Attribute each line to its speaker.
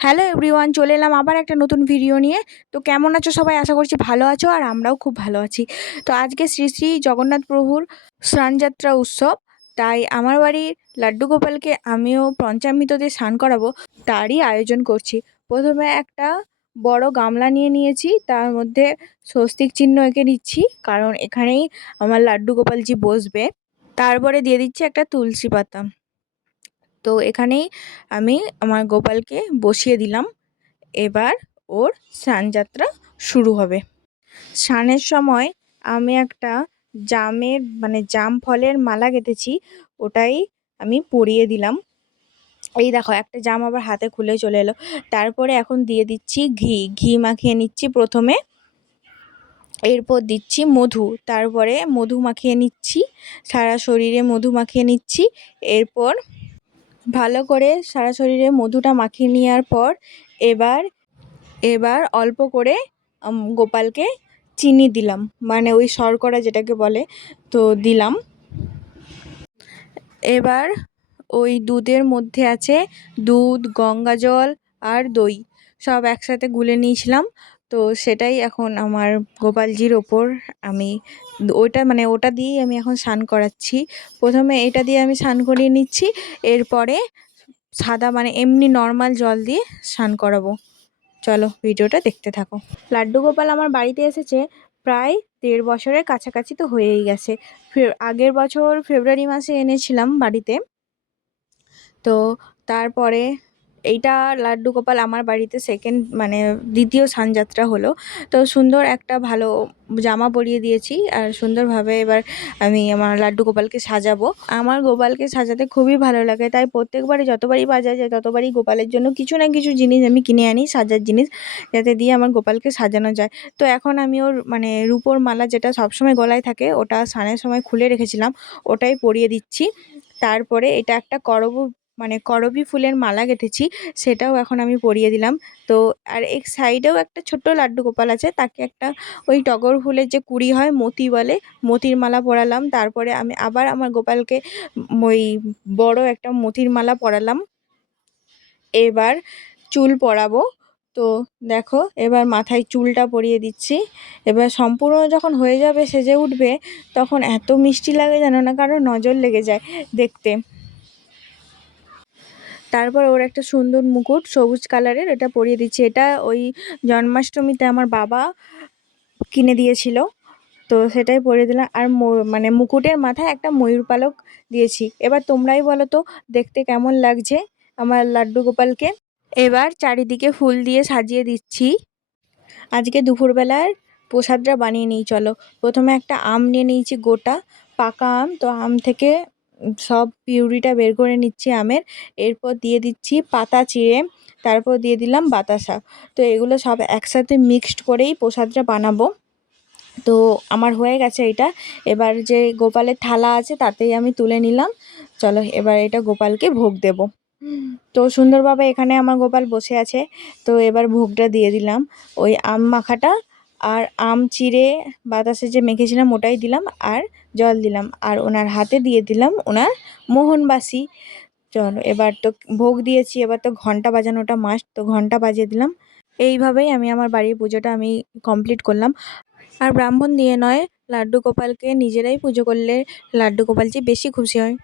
Speaker 1: Hello everyone চলে এলাম আবার একটা নতুন ভিডিও নিয়ে। তো কেমন আছো সবাই? আশা করছি ভালো আছো আর আমরাও খুব ভালো আছি। তো আজকে শ্রী শ্রী জগন্নাথ প্রভুর স্নানযাত্রা উৎসব। তাই আমার বাড়ির লাড্ডু গোপালকে আমিও পঞ্চামৃততে স্নান করাবো, তারই আয়োজন করছি। প্রথমে একটা বড় গামলা নিয়ে নিয়েছি, তার মধ্যে স্বস্তিক চিহ্ন এঁকে নিচ্ছি, কারণ এখানেই আমার লাড্ডু গোপালজি বসবে। তারপরে দিয়ে দিচ্ছি একটা তুলসী পাতা। তো এখানেই আমি আমার গোপালকে বসিয়ে দিলাম। এবার ওর স্নানযাত্রা শুরু হবে। স্নানের সময় আমি একটা জামের মানে জাম ফলের মালা গেঁথেছি, ওটাই আমি পরিয়ে দিলাম। এই দেখো, একটা জাম আবার হাতে খুলে চলে এলো। তারপরে এখন দিয়ে দিচ্ছি ঘি। ঘি মাখিয়ে নিচ্ছি প্রথমে। এরপর দিচ্ছি মধু। তারপরে মধু মাখিয়ে নিচ্ছি, সারা শরীরে মধু মাখিয়ে নিচ্ছি। এরপর ভালো করে সারা শরীরে মধুটা মাখিয়ে নেওয়ার পর এবার এবার অল্প করে গোপালকে চিনি দিলাম। মানে ওই শর্করা যেটাকে বলে, তো দিলাম। এবার ওই দুধের মধ্যে আছে দুধ, গঙ্গা জল আর দই। সব একসাথে গুলে নিয়েছিলাম। তো সেটাই এখন আমার গোপালজির ওপর আমি ওইটা মানে ওটা দিয়েই আমি এখন স্নান করাচ্ছি। প্রথমে এটা দিয়ে আমি স্নান করিয়ে নিচ্ছি, এরপরে সাদা মানে এমনি নর্মাল জল দিয়ে স্নান করাবো। চলো ভিডিওটা দেখতে থাকো। লাড্ডু গোপাল আমার বাড়িতে এসেছে, প্রায় দেড় বছরের কাছাকাছি তো হয়েই গেছে। আগের বছর ফেব্রুয়ারি মাসে এনেছিলাম বাড়িতে। তো তারপরে এইটা লাড্ডু গোপাল আমার বাড়িতে সেকেন্ড মানে দ্বিতীয় সানযাত্রা হলো। তো সুন্দর একটা ভালো জামা পরিয়ে দিয়েছি আর সুন্দরভাবে এবার আমি আমার লাড্ডু গোপালকে সাজাবো। আমার গোপালকে সাজাতে খুবই ভালো লাগে, তাই প্রত্যেকবারই যতবারই বাজার যায় ততবারই গোপালের জন্য কিছু না কিছু জিনিস আমি কিনে আনি, সাজার জিনিস, যাতে দিয়ে আমার গোপালকে সাজানো যায়। তো এখন আমি ওর মানে রূপোর মালা যেটা সবসময় গলায় থাকে, ওটা স্নানের সময় খুলে রেখেছিলাম, ওটাই পরিয়ে দিচ্ছি। তারপরে এটা একটা করব মানে করবী ফুলের মালা গেঁথেছি, সেটাও এখন আমি পরিয়ে দিলাম। তো আর এক সাইডেও একটা ছোট্ট লাড্ডু গোপাল আছে, তাকে একটা ওই টগর ফুলের যে কুড়ি হয় মতি বলে, মতির মালা পরালাম। তারপরে আমি আবার আমার গোপালকে ওই বড় একটা মতির মালা পরালাম। এবার চুল পরাবো। তো দেখো, এবার মাথায় চুলটা পরিয়ে দিচ্ছি। এবার সম্পূর্ণ যখন হয়ে যাবে, সেজে উঠবে, তখন এত মিষ্টি লাগে জানো না, কারও নজর লেগে যায় দেখতে। তারপর ওর একটা সুন্দর মুকুট, সবুজ কালারের, এটা পরিয়ে দিচ্ছি। এটা ওই জন্মাষ্টমীতে আমার বাবা কিনে দিয়েছিল, তো সেটাই পরিয়ে দিলাম। আর মানে মুকুটের মাথায় একটা ময়ূর পালক দিয়েছি। এবার তোমরাই বলো তো, দেখতে কেমন লাগছে আমার লাড্ডু গোপালকে? এবার চারিদিকে ফুল দিয়ে সাজিয়ে দিচ্ছি। আজকে দুপুরবেলার প্রসাদটা বানিয়ে নিই, চলো। প্রথমে একটা আম নিয়ে নিয়েছি গোটা, পাকা আম। তো আম থেকে সব পিউরিটা বের করে নিচ্ছি আমের। এরপর দিয়ে দিচ্ছি পাতা চিড়ে, তারপর দিয়ে দিলাম বাতাসা। তো এগুলো সব একসাথে মিক্সড করেই প্রসাদটা বানাবো। তো আমার হয়ে গেছে এটা। এবার যে গোপালের থালা আছে তাতেই আমি তুলে নিলাম। চলো এবার এটা গোপালকে ভোগ দেব। তো সুন্দরভাবে এখানে আমার গোপাল বসে আছে। তো এবার ভোগটা দিয়ে দিলাম। ওই আম মাখাটা আর আম চিড়ে বাতাসে যে মেখেছিলাম ওটাই দিলাম আর জল দিলাম। আর ওনার হাতে দিয়ে দিলাম ওনার মোহনবাসী। চলো, এবার তো ভোগ দিয়েছি, এবার তো ঘণ্টা বাজানোটা মাস্ট তো ঘণ্টা বাজিয়ে দিলাম। এইভাবেই আমি আমার বাড়ির পুজোটা আমি কমপ্লিট করলাম। আর ব্রাহ্মণ দিয়ে নয়, লাড্ডু গোপালকে নিজেরাই পুজো করলে লাড্ডু গোপালজি বেশি খুশি হয়।